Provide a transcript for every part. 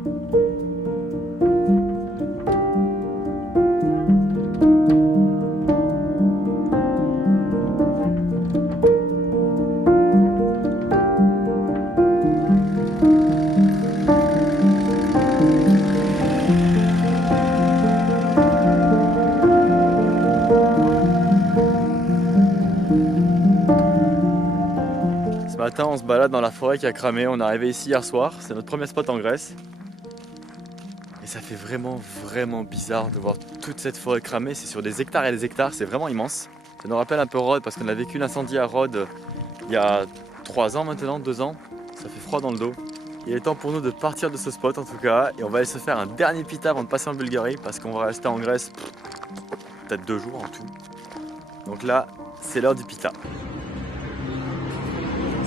Ce matin, on se balade dans la forêt qui a cramé. On est arrivé ici hier soir. C'est notre premier spot en Grèce. Et ça fait vraiment bizarre de voir toute cette forêt cramée. C'est sur des hectares et des hectares. C'est vraiment immense. Ça nous rappelle un peu Rhodes parce qu'on a vécu l'incendie à Rhodes il y a 3 ans maintenant, 2 ans. Ça fait froid dans le dos. Il est temps pour nous de partir de ce spot en tout cas. Et on va aller se faire un dernier pita avant de passer en Bulgarie parce qu'on va rester en Grèce peut-être 2 jours en tout. Donc là, c'est l'heure du pita.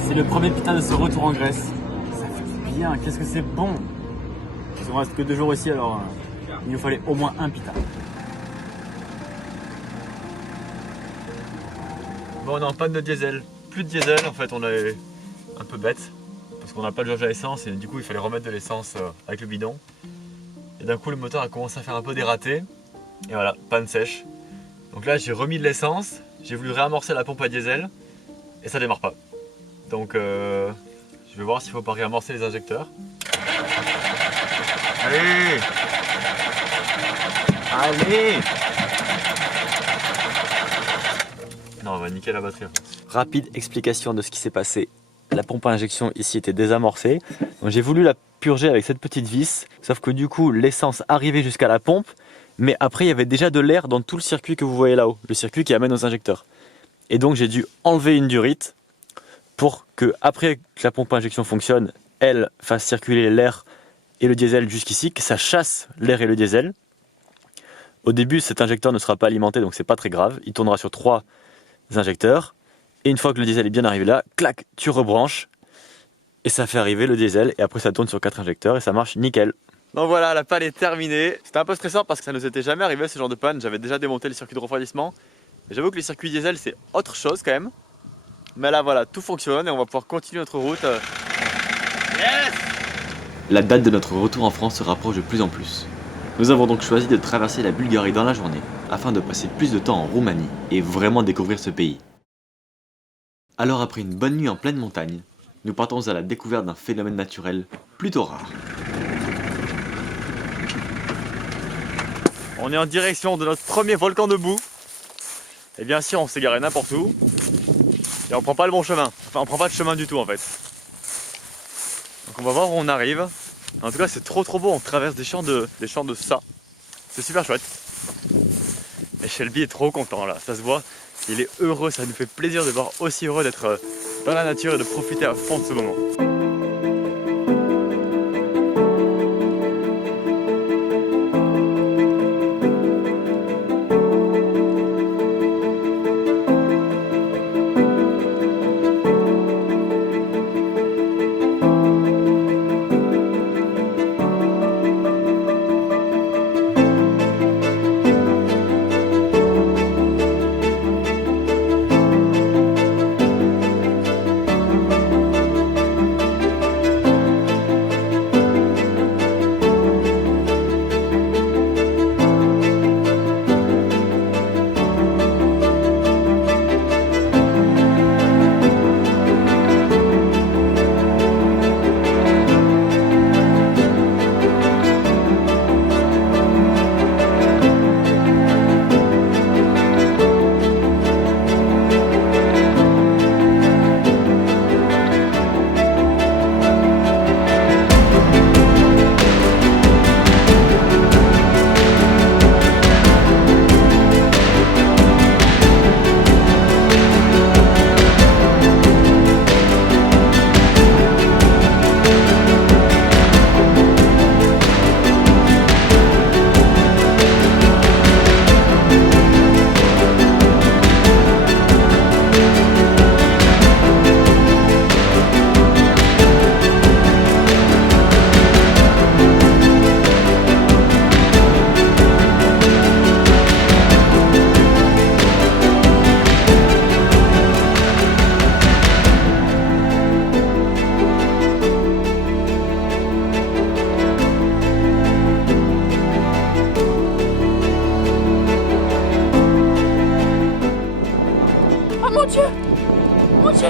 C'est le premier pita de ce retour en Grèce. Ça fait du bien, qu'est-ce que c'est bon. On reste que 2 jours ici, alors il nous fallait au moins un pita. Bon, on est en panne de diesel. Plus de diesel, en fait, on est un peu bête. Parce qu'on n'a pas de jauge à essence et du coup il fallait remettre de l'essence avec le bidon. Et d'un coup le moteur a commencé à faire un peu dérater. Et voilà, panne sèche. Donc là j'ai remis de l'essence, j'ai voulu réamorcer la pompe à diesel et ça démarre pas. Donc je vais voir s'il faut pas réamorcer les injecteurs. Allez! Allez! Non, on va niquer la batterie. Rapide explication de ce qui s'est passé. La pompe à injection ici était désamorcée. Donc j'ai voulu la purger avec cette petite vis. Sauf que du coup, l'essence arrivait jusqu'à la pompe. Mais après, il y avait déjà de l'air dans tout le circuit que vous voyez là-haut. Le circuit qui amène aux injecteurs. Et donc j'ai dû enlever une durite pour que, après que la pompe à injection fonctionne, elle fasse circuler l'air et le diesel jusqu'ici, que ça chasse l'air et le diesel. Au début, cet injecteur ne sera pas alimenté, donc c'est pas très grave. Il tournera sur 3 injecteurs. Et une fois que le diesel est bien arrivé là, clac, tu rebranches. Et ça fait arriver le diesel. Et après, ça tourne sur 4 injecteurs et ça marche nickel. Donc voilà, la panne est terminée. C'était un peu stressant parce que ça nous était jamais arrivé ce genre de panne. J'avais déjà démonté le circuit de refroidissement. J'avoue que les circuits diesel, c'est autre chose quand même. Mais là, voilà, tout fonctionne et on va pouvoir continuer notre route. Yes! La date de notre retour en France se rapproche de plus en plus. Nous avons donc choisi de traverser la Bulgarie dans la journée afin de passer plus de temps en Roumanie et vraiment découvrir ce pays. Alors après une bonne nuit en pleine montagne, nous partons à la découverte d'un phénomène naturel plutôt rare. On est en direction de notre premier volcan de boue. Et bien sûr, on s'est garé n'importe où. Et on prend pas le bon chemin. Enfin, on prend pas de chemin du tout en fait. Donc on va voir où on arrive. En tout cas, c'est trop beau. On traverse des champs de ça. C'est super chouette. Et Shelby est trop content là, ça se voit. Il est heureux, ça nous fait plaisir de voir aussi heureux d'être dans la nature et de profiter à fond de ce moment.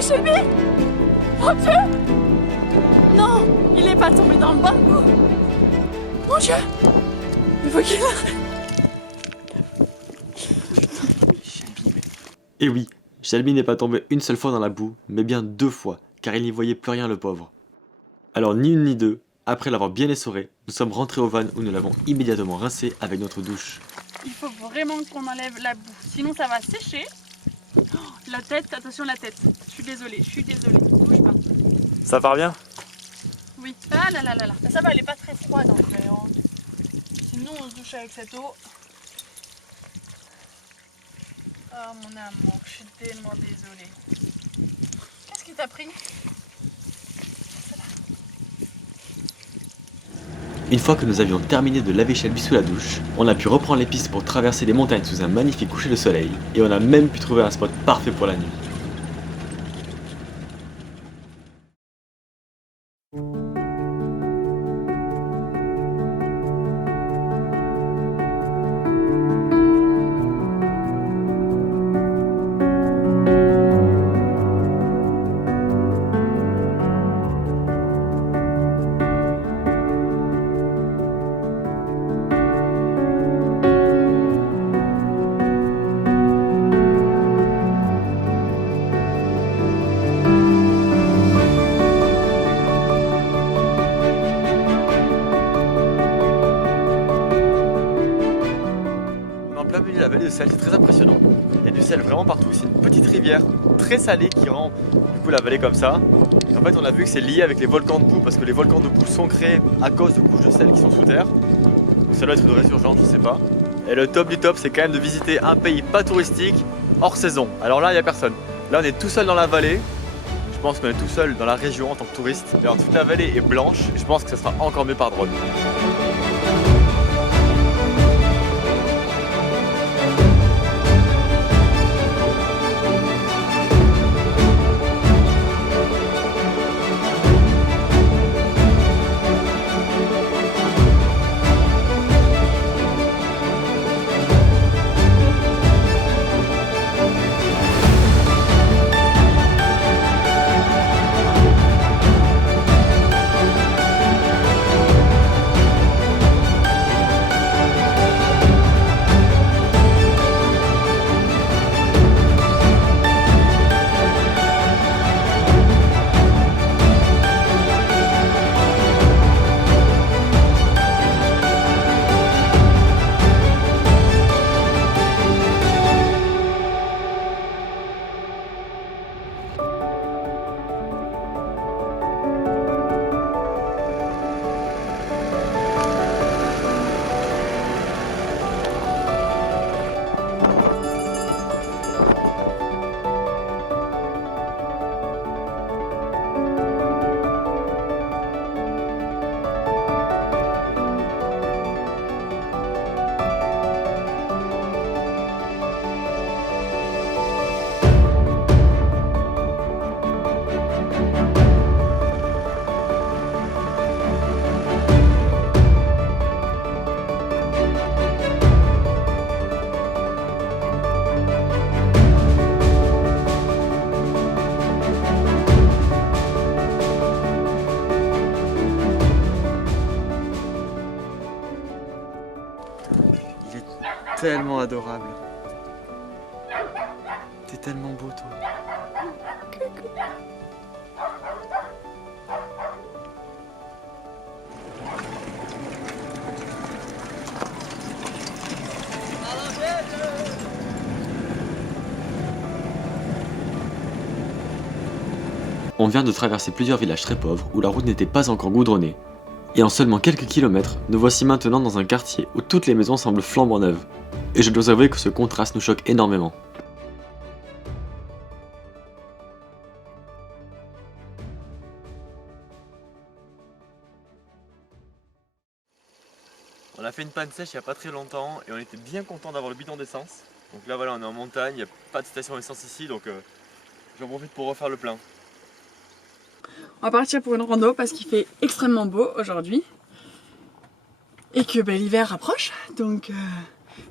Shelby! Mon Dieu! Non, il est pas tombé dans le bambou. Mon Dieu! Il faut qu'il arrête. Et oui, Shelby n'est pas tombé une seule fois dans la boue, mais bien 2 fois, car il n'y voyait plus rien le pauvre. Alors ni une ni deux, après l'avoir bien essoré, nous sommes rentrés au van où nous l'avons immédiatement rincé avec notre douche. Il faut vraiment qu'on enlève la boue, sinon ça va sécher. Oh, la tête, attention la tête. Je suis désolée, bouge pas. Ça part bien? Oui. Ah là là là là. Ça va, elle est pas très froide en fait. Hein. Sinon on se douche avec cette eau. Oh mon amour, je suis tellement désolée. Qu'est-ce qui t'a pris? Une fois que nous avions terminé de laver Shelby sous la douche, on a pu reprendre les pistes pour traverser les montagnes sous un magnifique coucher de soleil, et on a même pu trouver un spot parfait pour la nuit. La vallée de sel, c'est très impressionnant. Il y a du sel vraiment partout. C'est une petite rivière très salée qui rend du coup la vallée comme ça. Et en fait, on a vu que c'est lié avec les volcans de boue parce que les volcans de boue sont créés à cause de couches de sel qui sont sous terre. Donc ça doit être une résurgence, je sais pas. Et le top du top, c'est quand même de visiter un pays pas touristique hors saison. Alors là, il n'y a personne. Là, on est tout seul dans la vallée. Je pense qu'on est tout seul dans la région en tant que touriste. Alors toute la vallée est blanche. Et je pense que ça sera encore mieux par drone. Tellement adorable. T'es tellement beau, toi. On vient de traverser plusieurs villages très pauvres où la route n'était pas encore goudronnée. Et en seulement quelques kilomètres, nous voici maintenant dans un quartier où toutes les maisons semblent flambant neuves. Et je dois avouer que ce contraste nous choque énormément. On a fait une panne sèche il n'y a pas très longtemps et on était bien content d'avoir le bidon d'essence. Donc là voilà, on est en montagne, il n'y a pas de station d'essence ici, donc j'en profite pour refaire le plein. On va partir pour une rando parce qu'il fait extrêmement beau aujourd'hui. Et que l'hiver approche, donc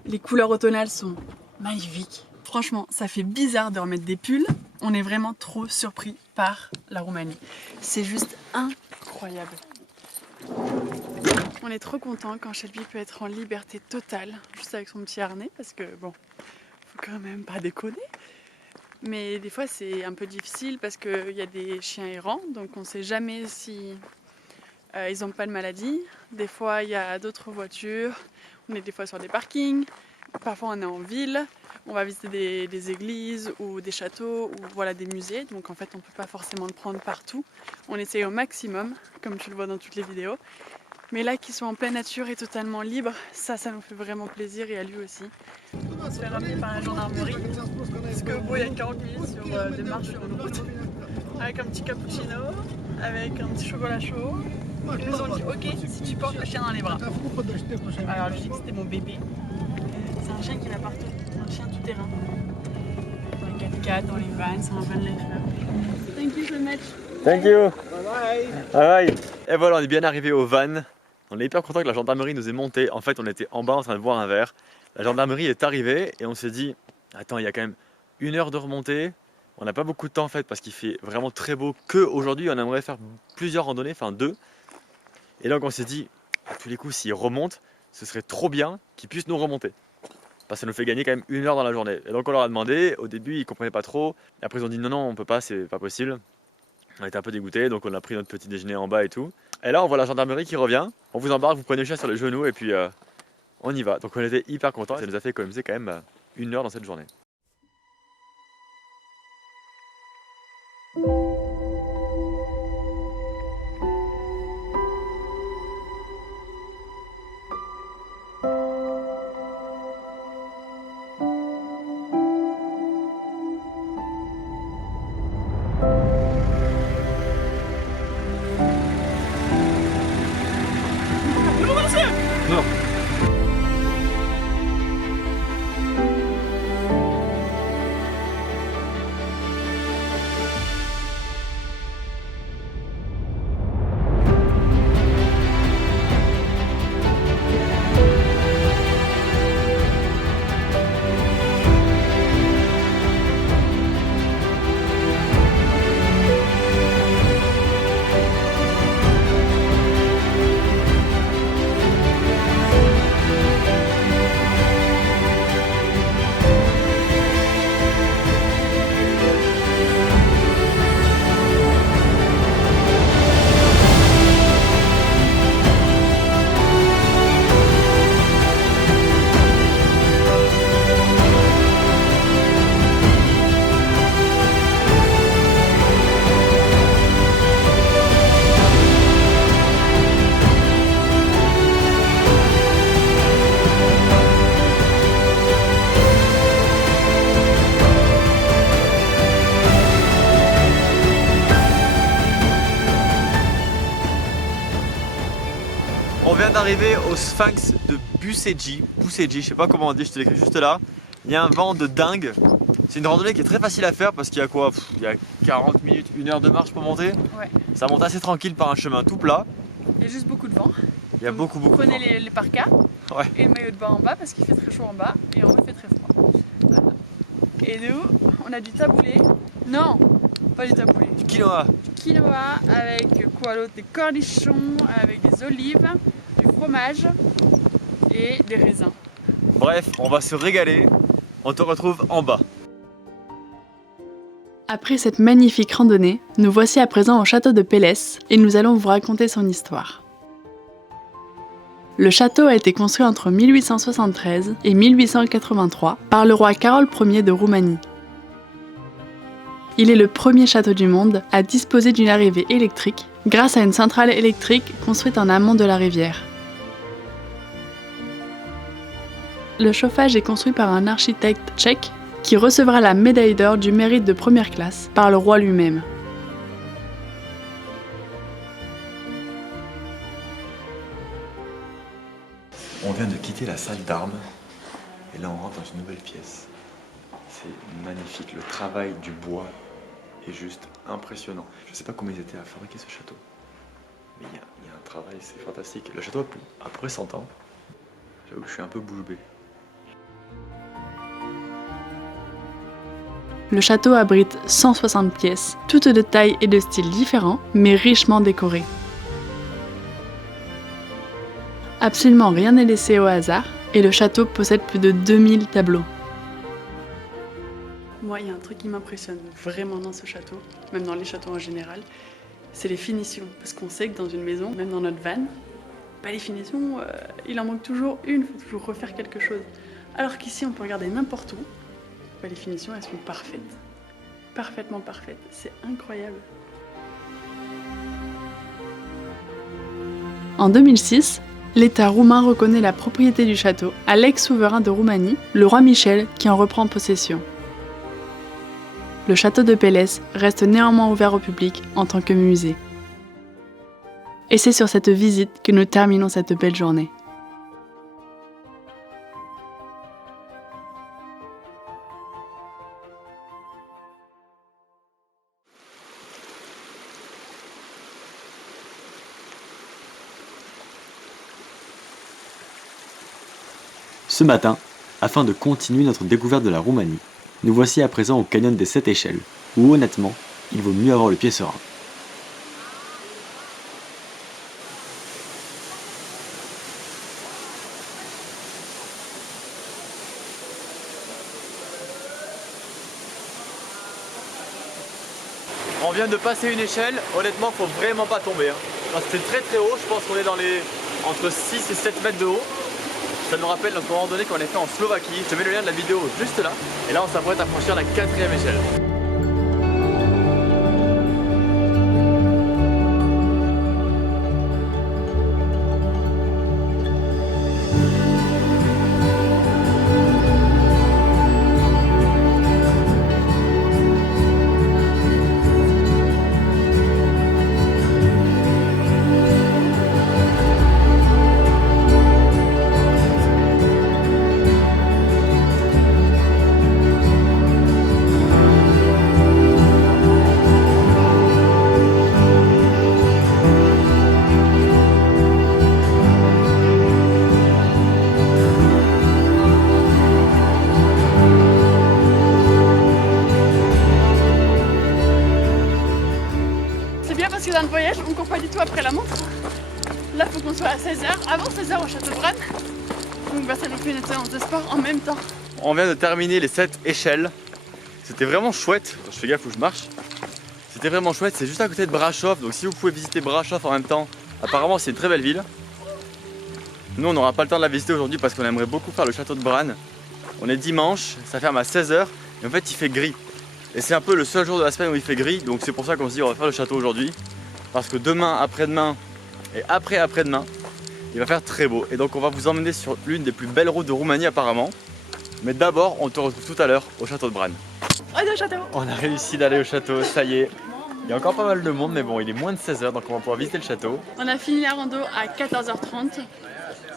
les couleurs automnales sont magnifiques. Franchement, ça fait bizarre de remettre des pulls. On est vraiment trop surpris par la Roumanie. C'est juste incroyable. On est trop content quand Shelby peut être en liberté totale, juste avec son petit harnais, parce que bon, faut quand même pas déconner. Mais des fois c'est un peu difficile parce qu'il y a des chiens errants, donc on sait jamais si ils n'ont pas de maladie. Des fois il y a d'autres voitures, on est des fois sur des parkings, parfois on est en ville, on va visiter des églises ou des châteaux ou voilà, des musées, donc en fait on ne peut pas forcément le prendre partout. On essaye au maximum, comme tu le vois dans toutes les vidéos. Mais là, qu'ils soient en pleine nature et totalement libres, ça nous fait vraiment plaisir et à lui aussi. On se fait ramener par la gendarmerie, parce que bon, il y a 40 minutes de marche sur une route, avec un petit cappuccino, avec un petit chocolat chaud. Ils nous ont dit, ok, si tu portes le chien dans les bras. Alors je dis que c'était mon bébé. C'est un chien qui va partout, c'est un chien tout terrain. Dans les 4x4, dans les vannes, c'est un van lifer. Thank you so much. Thank you. Bye bye. Et voilà, on est bien arrivé au van. On est hyper content que la gendarmerie nous ait monté. En fait, on était en bas en train de boire un verre. La gendarmerie est arrivée et on s'est dit, attends, il y a quand même 1 heure de remontée. On n'a pas beaucoup de temps en fait parce qu'il fait vraiment très beau. Qu'aujourd'hui, on aimerait faire plusieurs randonnées, enfin 2. Et donc on s'est dit, à tous les coups, s'ils remontent, ce serait trop bien qu'ils puissent nous remonter. Parce que ça nous fait gagner quand même 1 heure dans la journée. Et donc on leur a demandé, au début ils ne comprenaient pas trop. Et après ils ont dit non, on peut pas, c'est pas possible. On était un peu dégoûtés, donc on a pris notre petit déjeuner en bas et tout. Et là on voit la gendarmerie qui revient. On vous embarque, vous prenez le chien sur les genoux et puis on y va. Donc on était hyper contents. Ça nous a fait économiser quand même 1 heure dans cette journée. Non. On vient d'arriver au Sphinx de Buseji, je sais pas comment on dit, je te l'écris juste là. Il y a un vent de dingue. C'est une randonnée qui est très facile à faire parce qu'il y a quoi, il y a 40 minutes, 1 heure de marche pour monter. Ouais. Ça monte assez tranquille par un chemin tout plat. Il y a juste beaucoup de vent. Il y a beaucoup de vent. Prenez les parkas Ouais. et le maillot de bain en bas parce qu'il fait très chaud en bas et en haut il fait très froid. Voilà. Et nous, on a du taboulé. Non, pas du taboulé. Du quinoa. Du quinoa avec quoi d'autre? Des cornichons, avec des olives, du fromage et des raisins. Bref, on va se régaler. On te retrouve en bas. Après cette magnifique randonnée, nous voici à présent au château de Pélès et nous allons vous raconter son histoire. Le château a été construit entre 1873 et 1883 par le roi Carol Ier de Roumanie. Il est le premier château du monde à disposer d'une arrivée électrique grâce à une centrale électrique construite en amont de la rivière. Le chauffage est construit par un architecte tchèque qui recevra la médaille d'or du mérite de première classe par le roi lui-même. On vient de quitter la salle d'armes et là on rentre dans une nouvelle pièce. C'est magnifique, le travail du bois est juste impressionnant. Je ne sais pas comment ils étaient à fabriquer ce château, mais il y a un travail, c'est fantastique. Le château a après 100 ans, j'avoue que je suis un peu bouche bée. Le château abrite 160 pièces, toutes de taille et de style différents, mais richement décorées. Absolument rien n'est laissé au hasard, et le château possède plus de 2000 tableaux. Moi, il y a un truc qui m'impressionne vraiment dans ce château, même dans les châteaux en général, c'est les finitions. Parce qu'on sait que dans une maison, même dans notre van, les finitions, il en manque toujours une, il faut toujours refaire quelque chose. Alors qu'ici, on peut regarder n'importe où, les finitions, elles sont parfaites. Parfaitement parfaites, c'est incroyable. En 2006, l'État roumain reconnaît la propriété du château à l'ex-souverain de Roumanie, le roi Michel, qui en reprend possession. Le château de Pélès reste néanmoins ouvert au public en tant que musée. Et c'est sur cette visite que nous terminons cette belle journée. Ce matin, afin de continuer notre découverte de la Roumanie, nous voici à présent au canyon des 7 échelles, où honnêtement, il vaut mieux avoir le pied serein. On vient de passer une échelle, honnêtement faut vraiment pas tomber. C'était très très haut, je pense qu'on est dans les entre 6 et 7 mètres de haut. Ça nous rappelle notre randonnée qu'on a fait en Slovaquie. Je te mets le lien de la vidéo juste là. Et là on s'apprête à franchir la 4e échelle. Parce que dans le voyage, on ne court pas du tout après la montre. Là, il faut qu'on soit à 16h, avant 16h au château de Bran. Donc ça nous fait une séance de sport en même temps. On vient de terminer les 7 échelles. C'était vraiment chouette. Je fais gaffe où je marche. C'était vraiment chouette. C'est juste à côté de Brașov. Donc si vous pouvez visiter Brașov en même temps, apparemment c'est une très belle ville. Nous, on n'aura pas le temps de la visiter aujourd'hui parce qu'on aimerait beaucoup faire le château de Bran. On est dimanche, ça ferme à 16h. Et en fait, il fait gris. Et c'est un peu le seul jour de la semaine où il fait gris, donc c'est pour ça qu'on se dit on va faire le château aujourd'hui. Parce que demain, après-demain et après-après-demain, il va faire très beau. Et donc on va vous emmener sur l'une des plus belles routes de Roumanie apparemment. Mais d'abord, on te retrouve tout à l'heure au château de Bran. On est au château. On a réussi d'aller au château, ça y est. Il y a encore pas mal de monde, mais bon, il est moins de 16h, donc on va pouvoir visiter le château. On a fini la rando à 14h30.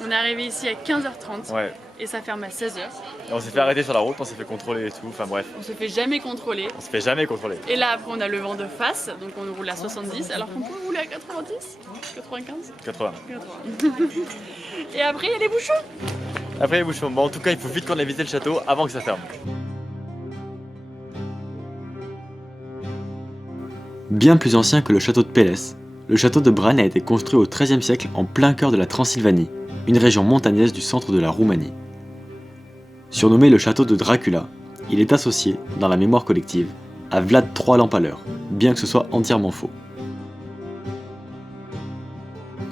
On est arrivé ici à 15h30. Ouais. Et ça ferme à 16h. Et on s'est fait arrêter sur la route, on s'est fait contrôler et tout, enfin bref. On se fait jamais contrôler. On se fait jamais contrôler. Et là après on a le vent de face, donc on roule à 70 alors qu'on peut rouler à 90, 95, 80. Et après il y a les bouchons. Après les bouchons, bon en tout cas il faut vite qu'on aille visiter le château avant que ça ferme. Bien plus ancien que le château de Pélès, le château de Bran a été construit au XIIIe siècle en plein cœur de la Transylvanie, une région montagneuse du centre de la Roumanie. Surnommé le château de Dracula, il est associé, dans la mémoire collective, à Vlad III l'Empaleur, bien que ce soit entièrement faux.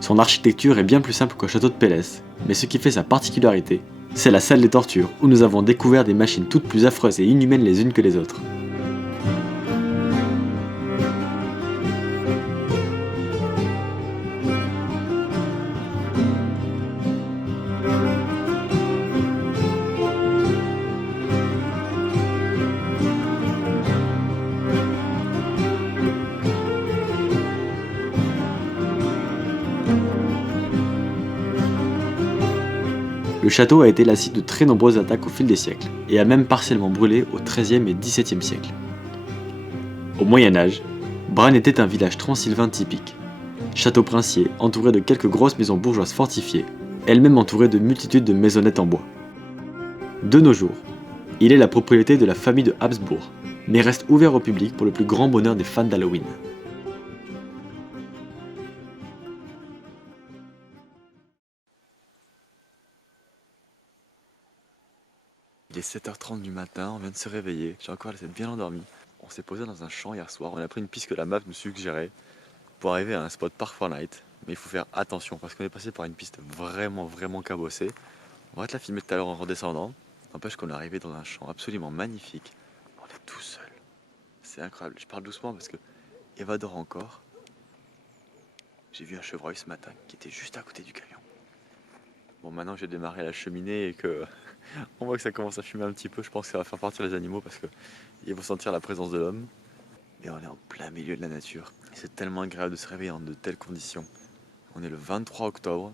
Son architecture est bien plus simple qu'au château de Pélès, mais ce qui fait sa particularité, c'est la salle des tortures, où nous avons découvert des machines toutes plus affreuses et inhumaines les unes que les autres. Le château a été la cible de très nombreuses attaques au fil des siècles, et a même partiellement brûlé au XIIIe et XVIIe siècle. Au Moyen-Âge, Bran était un village transylvain typique. Château princier entouré de quelques grosses maisons bourgeoises fortifiées, elles-mêmes entourées de multitudes de maisonnettes en bois. De nos jours, il est la propriété de la famille de Habsbourg, mais reste ouvert au public pour le plus grand bonheur des fans d'Halloween. Il est 7h30 du matin, on vient de se réveiller, j'ai encore la tête bien endormie. On s'est posé dans un champ hier soir, on a pris une piste que la map nous suggérait pour arriver à un spot Park Fortnite. Mais il faut faire attention parce qu'on est passé par une piste vraiment cabossée. On va te la filmer tout à l'heure en redescendant. N'empêche qu'on est arrivé dans un champ absolument magnifique. On est tout seul. C'est incroyable, je parle doucement parce que Eva dort encore. J'ai vu un chevreuil ce matin qui était juste à côté du camion. Bon, maintenant que j'ai démarré la cheminée et que on voit que ça commence à fumer un petit peu, je pense que ça va faire partir les animaux parce qu'ils vont sentir la présence de l'homme. Et on est en plein milieu de la nature. Et c'est tellement agréable de se réveiller dans de telles conditions. On est le 23 octobre.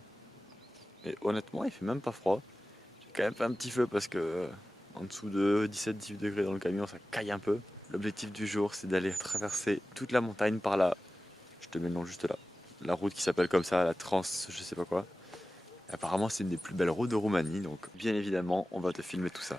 Et honnêtement, il fait même pas froid. J'ai quand même fait un petit feu parce que en dessous de 17-18 degrés dans le camion, ça caille un peu. L'objectif du jour, c'est d'aller traverser toute la montagne par là. Je te mets le nom juste là. La route qui s'appelle comme ça, la Trans, je sais pas quoi. Apparemment, c'est une des plus belles routes de Roumanie, donc bien évidemment, on va te filmer tout ça.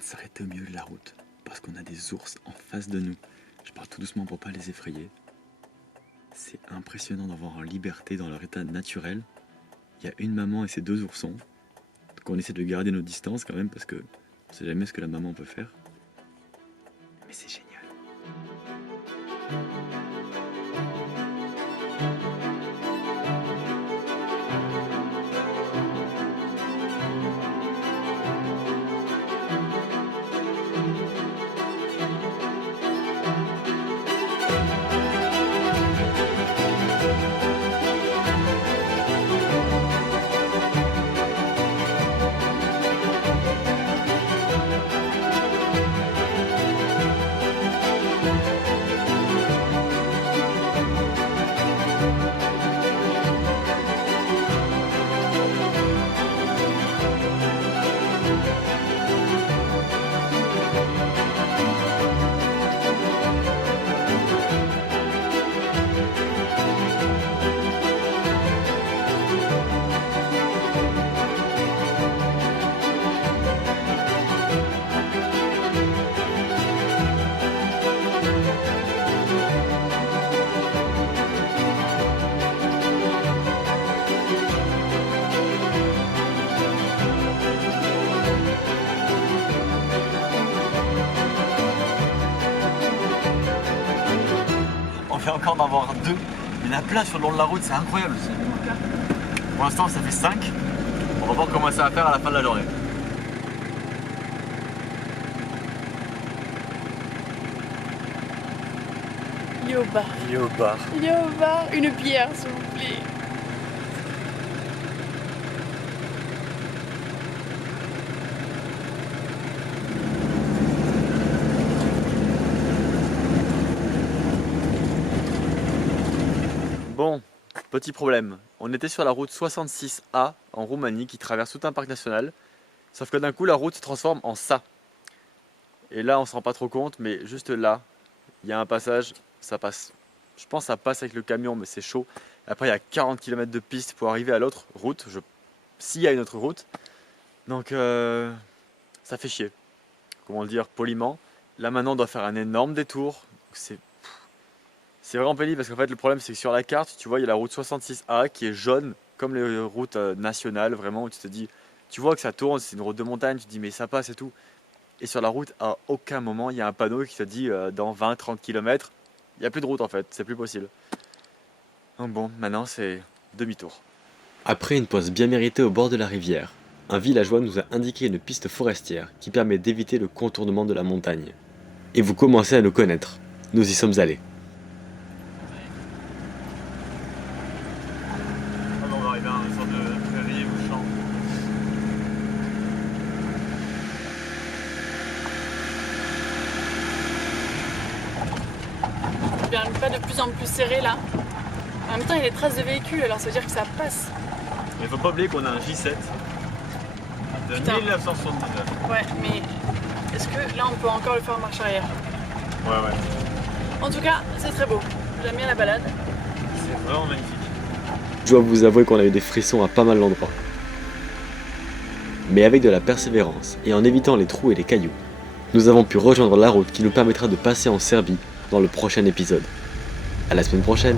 S'arrêter au milieu de la route parce qu'on a des ours en face de nous. Je parle tout doucement pour pas les effrayer. C'est impressionnant d'en voir en liberté dans leur état naturel. Il y a une maman et ses deux oursons. Donc on essaie de garder nos distances quand même parce que on sait jamais ce que la maman peut faire. Mais c'est génial. On vient encore d'en voir deux. Il y en a plein sur le long de la route, c'est incroyable. Pour l'instant, ça fait 5. On va voir comment ça va faire à la fin de la journée. est au bar. Il est au bar. Il est au bar. Une bière, s'il vous plaît. Bon, petit problème. On était sur la route 66A en Roumanie qui traverse tout un parc national. Sauf que d'un coup, la route se transforme en ça. Et là, on se rend pas trop compte, mais juste là, il y a un passage, ça passe. Je pense que ça passe avec le camion, mais c'est chaud. Après, il y a 40 km de piste pour arriver à l'autre route, s'il y a une autre route. Donc, ça fait chier. Comment le dire poliment. Là, maintenant, on doit faire un énorme détour. C'est vraiment pénible parce qu'en fait, le problème, c'est que sur la carte, tu vois, il y a la route 66A qui est jaune, comme les routes nationales, vraiment, où tu te dis, tu vois que ça tourne, c'est une route de montagne, tu te dis, mais ça passe et tout. Et sur la route, à aucun moment, il y a un panneau qui te dit, dans 20-30 km, il n'y a plus de route en fait, c'est plus possible. Donc bon, maintenant, c'est demi-tour. Après une pause bien méritée au bord de la rivière, un villageois nous a indiqué une piste forestière qui permet d'éviter le contournement de la montagne. Et vous commencez à nous connaître, nous y sommes allés. On va arriver à une sorte de prairie ou champ. Bien, pas de plus en plus serré là. En même temps, il y a des traces de véhicules, alors ça veut dire que ça passe. Mais faut pas oublier qu'on a un J7 de Putain. 1979. Ouais, mais est-ce que là on peut encore le faire en marche arrière? Ouais. En tout cas, c'est très beau. J'aime bien la balade. C'est vraiment magnifique. Je dois vous avouer qu'on a eu des frissons à pas mal d'endroits. Mais avec de la persévérance et en évitant les trous et les cailloux, nous avons pu rejoindre la route qui nous permettra de passer en Serbie dans le prochain épisode. À la semaine prochaine!